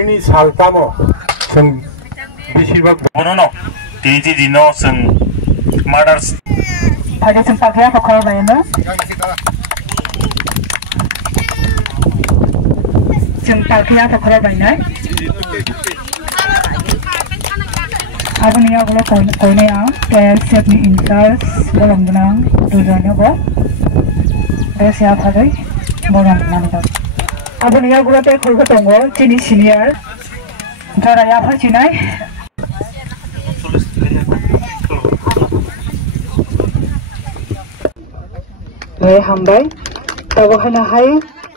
Ini saltamo जों बेसिरभाग बर'नो दिनै दिनाव जों mother's Ada sempat ya pokoknya bayarnya. Sempat ya pokoknya bayarnya. Aku nih aku lo kau nih ya, kayak siap nih interest bolong benang tujuannya kok. Kayak siap hari bolong benang itu. Aku nih aku lo kayak kau ketemu sini senior. Cara ya apa sih nih? Hambai, tahu hanya hai,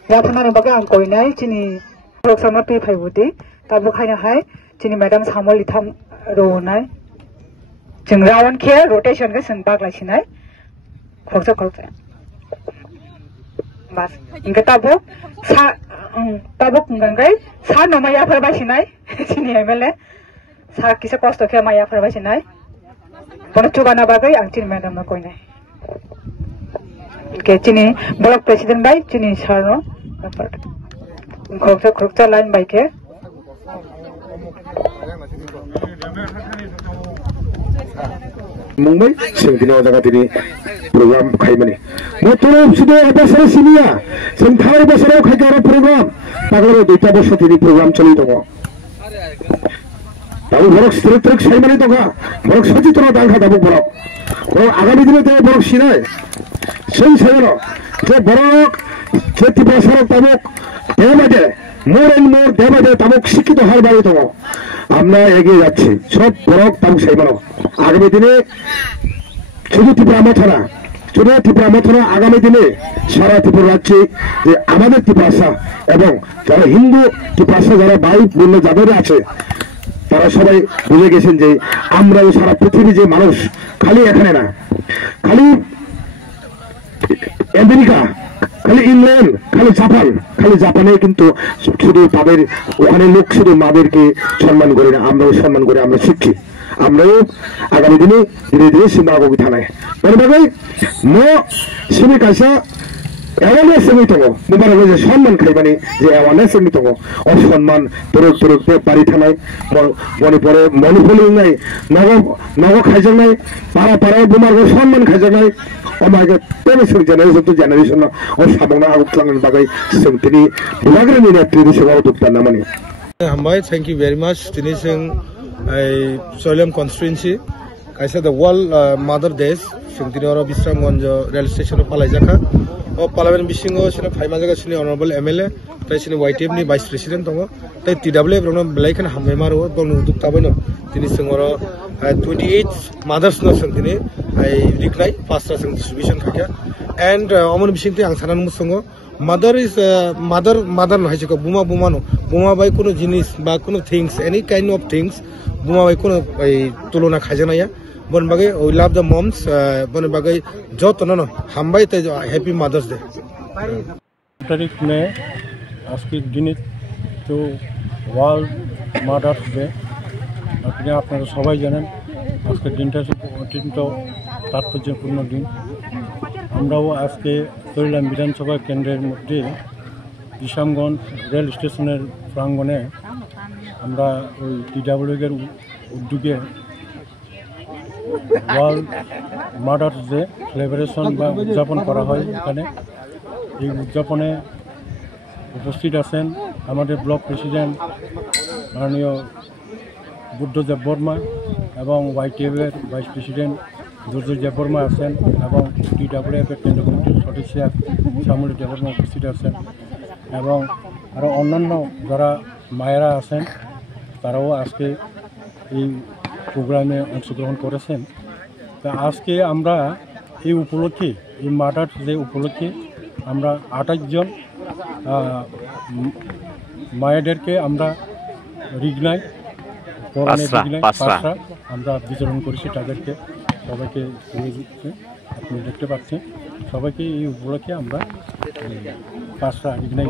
ya pernah nampak yang kau ini, cini program apa pai budi, tahu hanya hai, cini madam samol itam ronai, jengrawan kia rotation ke sentak lagi nai, kerja, bas, enggak tahu enggak, sa nama ya perbasi nai, cini MLA, sa kisah kosto kia maya perbasi nai, pernah coba nabagai yang cini madam nak kau ini. Cini blok presiden by cini sarno krukta line by ke Mumbai sing dino jaga tini program khai mani motor sudah apa sara sinia sing thar basara khai kara program paglo duita bosho tini program choli tongo tahu borok strik sai mani toga borok sojitona dangha dabu borok agami dine te borok sinai সেই সাগর যে বরক যে ত্রিপুরা সড়ক তাবক দেবাদে more and more দেবাদে তাবক শিক্ষিত হওয়ার বাড়ি তো আমরা এগিয়ে যাচ্ছি সব বরক তাবক সেই মানব আগামী দিনে শুধু ত্রিপুরা মথনা আগামী দিনে সারা ত্রিপুরা রাজ্যে যে আমাদের ত্রিপুরা এবং যারা হিন্দু ত্রিপুরা যারা ভাই বোন যাদের আছে তারা সবাই বুঝে গেছেন যে আমরাও সারা পৃথিবী যে মানুষ খালি এখানে না খালি আমেরিকা খালি ইংল্যান্ড খালি জাপানে কিন্তু শুধু তাদের ওখানে লোক শুধু মাদেরকে সম্মান করে না আমরাও সম্মান করে আমরা শিখছি আমরাও আগামী দিনে ধীরে ধীরে সিম্বাবগি থানায় মানে মো সিমি কাইসা অ্যাওয়ারনেস এমনি তঙ্গ মোবাইল যে সম্মান খাই মানে যে অ্যাওয়ারনেস এমনি তঙ্গ অসম্মান তোরক বাড়ি থানায় মনে পড়ে মনোফলি নাই নগ খাইজাং নাই পাড়ায় বোমার সম্মান খাইজাং নাই অমাগে পেমেসের জেনারেশন ও সামনা আগুতলাংনি বাগै जों তিনি বিভাগের নেতৃত্ব হিসেবে উদ্যোক্তা নামানি হামবাই থ্যাংক ইউ ভেরি মাচ তিনি जों সয়লাম কনস্টিটুয়েন্সি কাইসা দ্য ওয়ার্ল্ড মাদার দেশ जों তিনি আরো বিশ্রামগঞ্জ রেল স্টেশনে পালাইজাখা ও পার্লামেন্ট বিশিঙ্গো সিনে ফাইমাজাगा सिनि অনারেবল এমএলএ তাই সিনি ওয়াইটিএফ নি ভাইস প্রেসিডেন্ট দङ তাই টিডব্লিউ ব্রন বেলাইখান হামবাই মারো বং উদ্যোক্তা বাইनो তিনি जों আরো 28 মাদার্স नो जों তিনি লিখনাই পাঁচটা जों ডিস্ট্রিবিউশন খাইয়া এন্ড অমন বিশিংতে আং সানান মুসঙ্গ মাদার ইজ মাদার নহয় যে বুমা বাই কোনো জিনিস বা কোনো things any kind of things বুমা বাই কোনো তুলনা খাইজানায়া বন বাগে উই লাভ দ্য মমস বন বাগে যতন হামবাই তাই হ্যাপি মাদার্স ডে तारीख में आज के दिन तो ওয়ার্ল্ড মাদার্স ডে আপনি আপনারা সবাই জানেন আজকের দিনটা অত্যন্ত তাৎপর্যপূর্ণ দিন আমরাও আজকে সরিলাম বিধানসভা কেন্দ্রের মধ্যে বিশ্রামগঞ্জ রেল স্টেশনের প্রাঙ্গণে আমরা ওই টিডব্লিউ এর উদ্যোগে ওয়ার্ল্ড মাদার্স ডে সেলিব্রেশন বা উদযাপন করা হয় এখানে এই উদযাপনে উপস্থিত আছেন আমাদের ব্লক প্রেসিডেন্ট মাননীয় বুদ্ধদেব বর্মা এবং ওয়াইটিএফ এর ভাইস প্রেসিডেন্ট দুর্যোগ বর্মা আছেন এবং টিডব্লিউএফ এর কেন্দ্র কমিটির সদস্য শ্যামলী দেববর্মা উপস্থিত আছেন এবং আরও অন্যান্য যারা মায়েরা আছেন তারাও আজকে এই প্রোগ্রামে অংশগ্রহণ করেছেন তা আজকে আমরা এই উপলক্ষে এই মাদার্স ডে উপলক্ষে আমরা 28 জন মায়েদেরকে আমরা রিগনাই পাঁচটা আমরা বিতরণ করেছি তাদেরকে সবাইকে আপনি দেখতে পাচ্ছেন সবাইকে এই উপলক্ষে আমরা পাঁচটা রিগনাই